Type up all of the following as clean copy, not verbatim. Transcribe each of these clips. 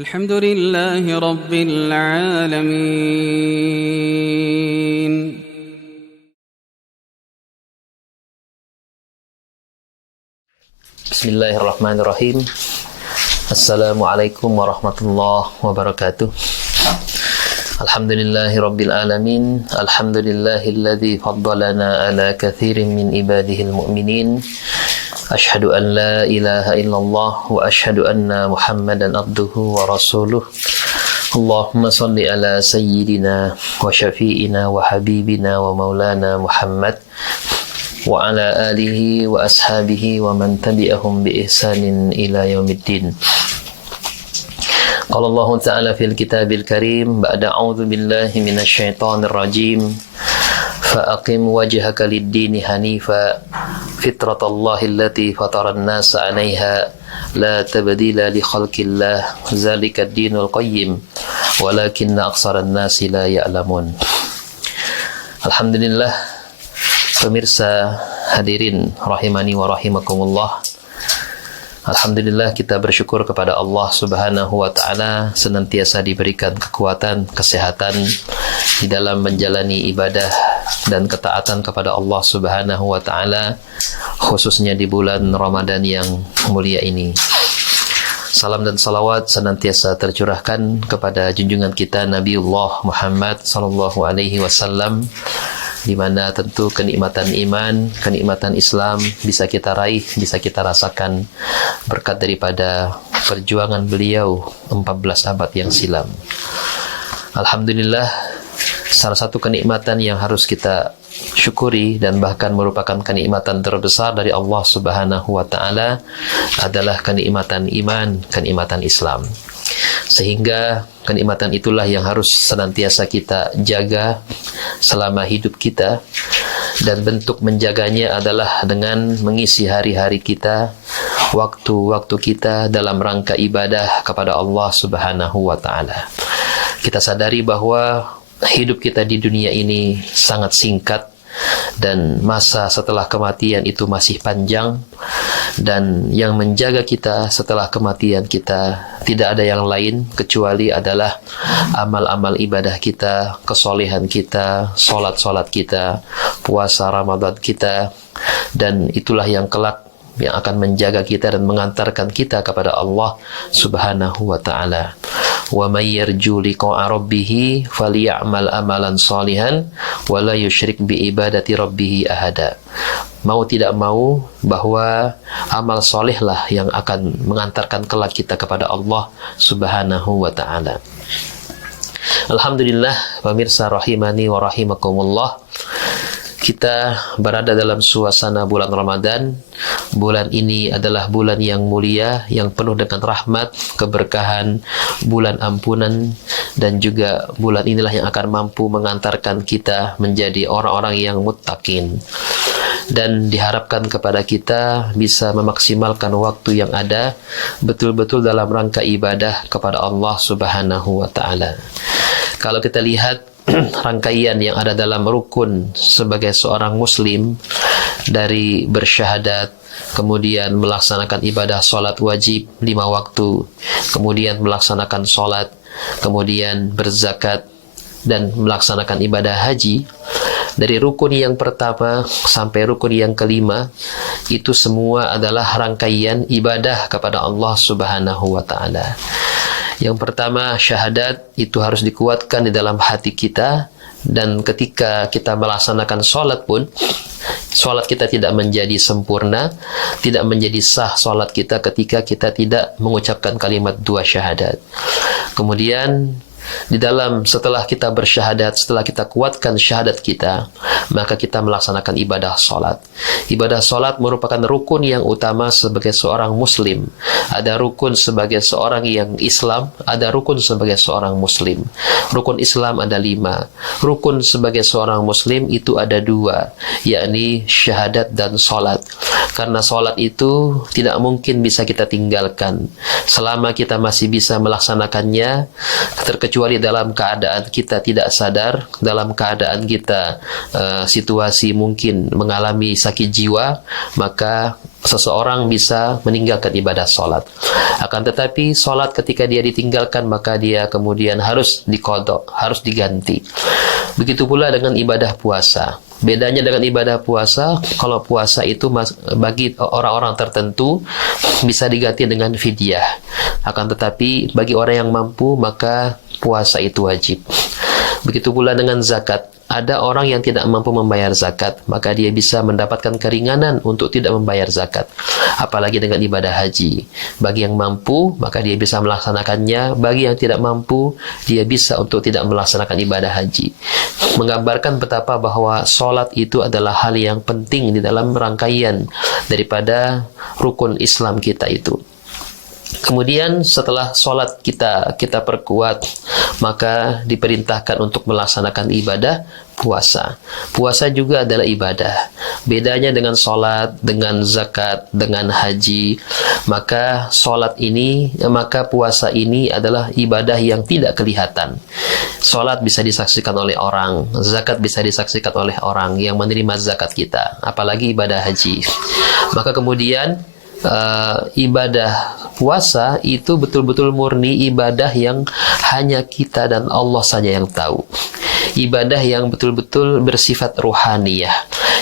الحمد لله رب العالمين. Bismillahirrahmanirrahim. Assalamualaikum warahmatullahi wabarakatuh. Alhamdulillahi rabbil alamin. Alhamdulillahilladzi faddalana ala katsirin min ibadihil mu'minin. Ashhadu an la ilaha illallah wa ashhadu anna Muhammadan abduhu wa rasuluh. Allahumma salli ala sayyidina wa syafi'ina wa habibina wa maulana Muhammad wa ala alihi wa ashabihi wa man tabi'ahum bi ihsanin ila yaumiddin. Qala Allah Ta'ala fil kitabil karim ba'da a'udzu billahi minasy syaithanir rajim. Fa'aqim wajhaka lid-dini hanifa fitratallahi allati fataran nasa 'alaiha la tabdila li khalqillah zalika ad-dinul qayyim walakinna aktsaran nasi la ya'lamun. Alhamdulillah, pemirsa hadirin rahimani wa rahimakumullah. Alhamdulillah, kita bersyukur kepada Allah Subhanahu wa taala senantiasa diberikan kekuatan, kesehatan di dalam menjalani ibadah dan ketaatan kepada Allah Subhanahu wa taala, khususnya di bulan Ramadan yang mulia ini. Salam dan salawat senantiasa tercurahkan kepada junjungan kita Nabiullah Muhammad sallallahu alaihi wasallam, di mana tentu kenikmatan iman, kenikmatan Islam bisa kita raih, bisa kita rasakan berkat daripada perjuangan beliau 14 abad yang silam. Alhamdulillah, salah satu kenikmatan yang harus kita syukuri dan bahkan merupakan kenikmatan terbesar dari Allah Subhanahu wa taala adalah kenikmatan iman, kenikmatan Islam. Sehingga kenikmatan itulah yang harus senantiasa kita jaga selama hidup kita, dan bentuk menjaganya adalah dengan mengisi hari-hari kita, waktu-waktu kita dalam rangka ibadah kepada Allah Subhanahu wa taala. Kita sadari bahwa hidup kita di dunia ini sangat singkat, dan masa setelah kematian itu masih panjang, dan yang menjaga kita setelah kematian kita tidak ada yang lain kecuali adalah amal-amal ibadah kita, kesolehan kita, solat-solat kita, puasa Ramadan kita, dan itulah yang kelak yang akan menjaga kita dan mengantarkan kita kepada Allah Subhanahu wa taala. Wa may yarju liqa'a rabbih falyamal amalan salihan wa la yusyrik bi ibadati rabbih ahada. Mau tidak mau bahwa amal solehlah yang akan mengantarkan kelak kita kepada Allah Subhanahu wa taala. Alhamdulillah, pemirsa rahimani wa rahimakumullah, kita berada dalam suasana bulan Ramadan. Bulan ini adalah bulan yang mulia, yang penuh dengan rahmat, keberkahan, bulan ampunan, dan juga bulan inilah yang akan mampu mengantarkan kita menjadi orang-orang yang muttaqin. Dan diharapkan kepada kita bisa memaksimalkan waktu yang ada betul-betul dalam rangka ibadah kepada Allah Subhanahu wa taala. Kalau kita lihat rangkaian yang ada dalam rukun sebagai seorang muslim, dari bersyahadat, kemudian melaksanakan ibadah solat wajib 5 waktu, kemudian melaksanakan solat, kemudian berzakat, dan melaksanakan ibadah haji. Dari rukun yang pertama sampai rukun yang kelima, itu semua adalah rangkaian ibadah kepada Allah Subhanahu wa ta'ala. Yang pertama, syahadat itu harus dikuatkan di dalam hati kita, dan ketika kita melaksanakan sholat pun, sholat kita tidak menjadi sempurna, tidak menjadi sah sholat kita ketika kita tidak mengucapkan kalimat 2 syahadat. Kemudian di dalam setelah kita bersyahadat, setelah kita kuatkan syahadat kita, maka kita melaksanakan ibadah sholat. Ibadah sholat merupakan rukun yang utama sebagai seorang muslim. Ada rukun sebagai seorang yang Islam, ada rukun sebagai seorang muslim. Rukun Islam ada 5. Rukun sebagai seorang muslim itu ada 2, yakni syahadat dan sholat. Karena sholat itu tidak mungkin bisa kita tinggalkan selama kita masih bisa melaksanakannya, terkecuali dalam keadaan kita tidak sadar, dalam keadaan kita situasi mungkin mengalami sakit jiwa, maka seseorang bisa meninggalkan ibadah solat. Akan tetapi solat ketika dia ditinggalkan, maka dia kemudian harus diqadha, harus diganti. Begitu pula dengan ibadah puasa. Bedanya dengan ibadah puasa, kalau puasa itu bagi orang-orang tertentu bisa diganti dengan fidyah. Akan tetapi bagi orang yang mampu, maka puasa itu wajib. Begitu pula dengan zakat. Ada orang yang tidak mampu membayar zakat, maka dia bisa mendapatkan keringanan untuk tidak membayar zakat. Apalagi dengan ibadah haji. Bagi yang mampu, maka dia bisa melaksanakannya. Bagi yang tidak mampu, dia bisa untuk tidak melaksanakan ibadah haji. Menggambarkan betapa bahwa solat itu adalah hal yang penting di dalam rangkaian daripada rukun Islam kita itu. Kemudian setelah solat kita perkuat, maka diperintahkan untuk melaksanakan ibadah puasa. Puasa juga adalah ibadah. Bedanya dengan solat, dengan zakat, dengan haji, maka puasa ini adalah ibadah yang tidak kelihatan. Solat bisa disaksikan oleh orang, zakat bisa disaksikan oleh orang yang menerima zakat kita, apalagi ibadah haji. Maka kemudian ibadah puasa itu betul-betul murni ibadah yang hanya kita dan Allah saja yang tahu. Ibadah yang betul-betul bersifat ruhaniyah.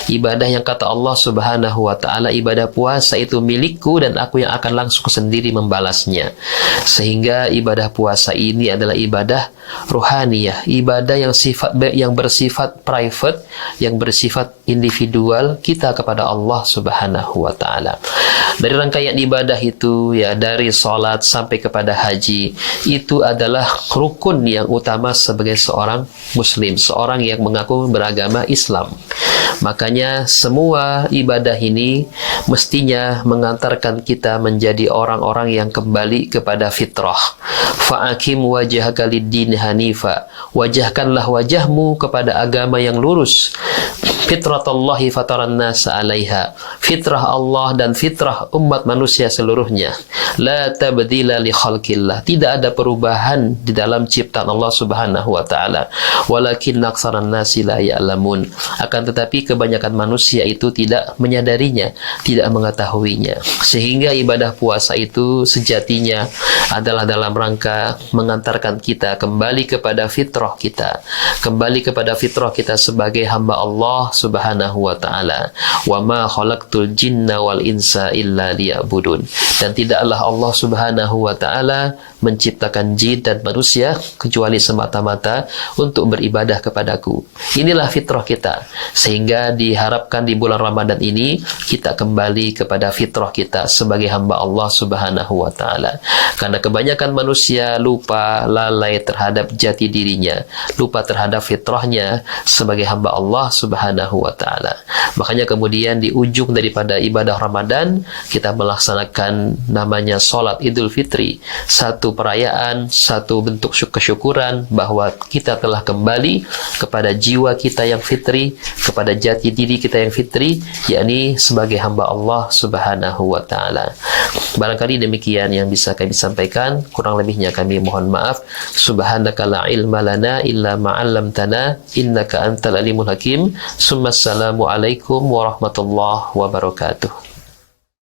Ibadah yang kata Allah Subhanahu wa ta'ala, ibadah puasa itu milikku dan aku yang akan langsung sendiri membalasnya. Sehingga ibadah puasa ini adalah ibadah ruhaniyah, ibadah yang bersifat private, yang bersifat individual kita kepada Allah Subhanahu wa ta'ala. Dari rangkaian ibadah itu, ya, dari salat sampai kepada haji, itu adalah rukun yang utama sebagai seorang muslim, seorang yang mengaku beragama Islam. Makanya semua ibadah ini mestinya mengantarkan kita menjadi orang-orang yang kembali kepada fitrah. Fa'akim wajhaka lid-din hanifa. Wajahkanlah wajahmu kepada agama yang lurus. Fitratallahi fataran nasa 'alaiha. Fitrah Allah dan fitrah umat manusia seluruhnya. La tabdila li khalqillah. Tidak ada perubahan di dalam ciptaan Allah Subhanahu wa taala. Walakin aksaran nasi la ya'lamun. Akan tetapi kebanyakan manusia itu tidak menyadarinya, tidak mengetahuinya. Sehingga ibadah puasa itu sejatinya adalah dalam rangka mengantarkan kita kembali kepada fitrah kita, kembali kepada fitrah kita sebagai hamba Allah Subhanahu wa ta'ala. Wa ma khalaqtul jinna wal insa illa liya'budun. Dan tidaklah Allah Subhanahu wa ta'ala menciptakan jin dan manusia kecuali semata-mata untuk beribadah kepadaku. Inilah fitrah kita. Sehingga diharapkan di bulan Ramadan ini kita kembali kepada fitrah kita sebagai hamba Allah Subhanahu wa ta'ala. Karena kebanyakan manusia lupa, lalai terhadap jati dirinya, lupa terhadap fitrahnya sebagai hamba Allah Subhanahu wa ta'ala. Makanya kemudian di ujung daripada ibadah Ramadan kita melaksanakan namanya salat Idul Fitri, satu perayaan, satu bentuk kesyukuran bahwa kita telah kembali kepada jiwa kita yang fitri, kepada jati diri kita yang fitri, yakni sebagai hamba Allah Subhanahu wa ta'ala. Barangkali demikian yang bisa kami sampaikan, kurang lebihnya kami mohon maaf. Subhanaka la ilma lana illa ma 'allamtana innaka antal alimul hakim. Assalamualaikum warahmatullahi wabarakatuh.